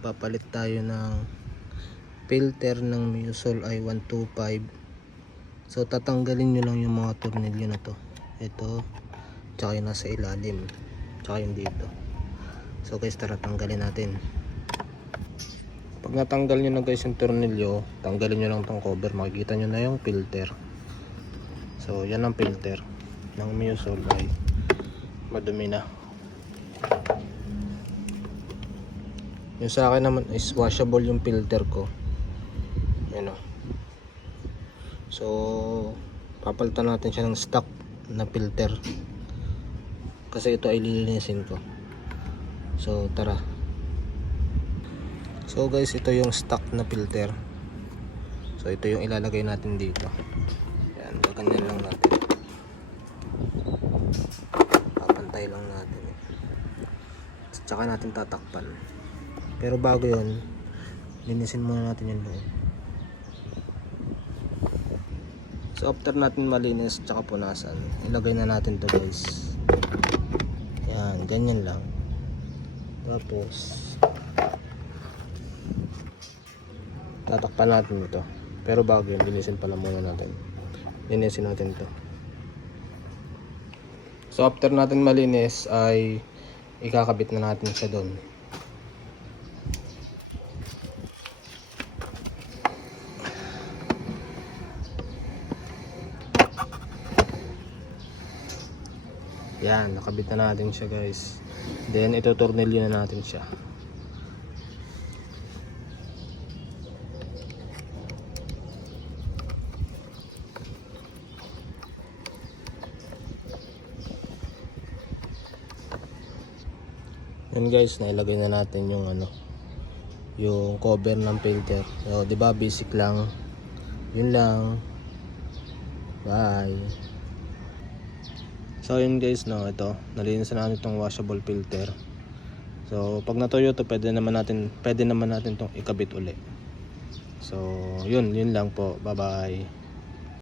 magpapalit tayo ng filter ng Musol i125. So tatanggalin nyo lang yung mga tornilyo na to, ito, tsaka yung nasa ilalim, tsaka yung dito. So guys, tara tanggalin natin. Pag natanggal nyo na guys yung tornilyo, tanggalin nyo lang tong cover, makikita nyo na yung filter. So yan ang filter ng Musol, ay madumi na. Yung sa akin naman is washable yung filter ko. Yan o. So papalitan natin siya ng stock na filter, kasi ito ay lilinisin ko. So tara. So guys, ito yung stock na filter. So ito yung ilalagay natin dito. Yan, gaganyan lang natin. Papantay lang natin. Tsaka natin tatakpan. Pero bago yun, linisin muna natin yung loob. So after natin malinis tsaka punasan, ilagay na natin to guys. Yan, ganyan lang. Tapos tatakpan natin ito. Pero bago yun, linisin pala muna natin. Linisin natin to. So after natin malinis ay ikakabit na natin siya doon. Yan, nakabit na natin siya guys. Then ito, tornilyo na natin siya. Yan guys, nailagay na natin yung yung cover ng filter. So, 'di ba, basic lang. Yun lang. Bye. So yun guys, no, ito, nalinis na natin itong washable filter. So pag natuyo to, pwede naman natin tong ikabit uli. So yun lang po. Bye bye.